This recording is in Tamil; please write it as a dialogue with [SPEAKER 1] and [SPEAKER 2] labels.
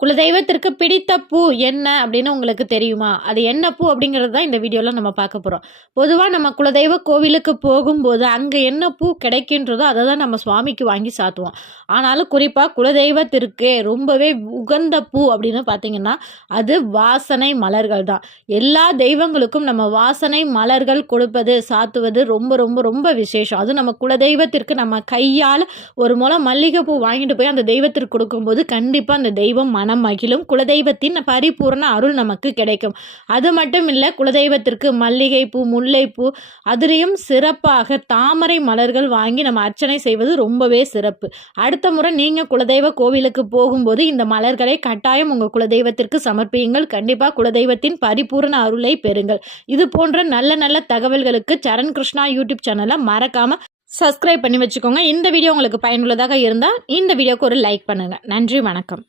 [SPEAKER 1] குலதெய்வத்திற்கு பிடித்த பூ என்ன அப்படின்னு உங்களுக்கு தெரியுமா? அது என்ன பூ அப்படிங்கிறது தான் இந்த வீடியோவில் நம்ம பார்க்க போகிறோம் பொதுவாக நம்ம குலதெய்வ கோவிலுக்கு போகும்போது அங்கே என்ன பூ கிடைக்கின்றதோ அதை தான் நம்ம சுவாமிக்கு வாங்கி சாத்துவோம். ஆனாலும் குறிப்பாக குலதெய்வத்திற்கு ரொம்பவே உகந்த பூ அப்படின்னு பார்த்தீங்கன்னா அது வாசனை மலர்கள் தான். எல்லா தெய்வங்களுக்கும் நம்ம வாசனை மலர்கள் கொடுப்பது சாத்துவது ரொம்ப ரொம்ப ரொம்ப விசேஷம். அது நம்ம குலதெய்வத்திற்கு நம்ம கையால் ஒரு முளம் மல்லிகைப்பூ வாங்கிட்டு போய் அந்த தெய்வத்திற்கு கொடுக்கும்போது கண்டிப்பாக அந்த தெய்வம் மனம் மகிழும். குலதெய்வத்தின் பரிபூர்ண அருள் நமக்கு கிடைக்கும். அது மட்டும் இல்லை குலதெய்வத்திற்கு மல்லிகைப்பூ முல்லைப்பூ அதிலையும் சிறப்பாக தாமரை மலர்கள் வாங்கி நம்ம அர்ச்சனை செய்வது ரொம்பவே சிறப்பு. அடுத்த முறை நீங்கள் குலதெய்வ கோவிலுக்கு போகும்போது இந்த மலர்களை கட்டாயம் உங்கள் குலதெய்வத்திற்கு சமர்ப்பியுங்கள். கண்டிப்பாக குலதெய்வத்தின் பரிபூர்ண அருளை பெறுங்கள். இது போன்ற நல்ல நல்ல தகவல்களுக்கு சரண் கிருஷ்ணா யூடியூப் சேனலை மறக்காமல் சப்ஸ்கிரைப் பண்ணி வச்சுக்கோங்க. இந்த வீடியோ உங்களுக்கு பயனுள்ளதாக இருந்தால் இந்த வீடியோக்கு ஒரு லைக் பண்ணுங்கள் நன்றி வணக்கம்.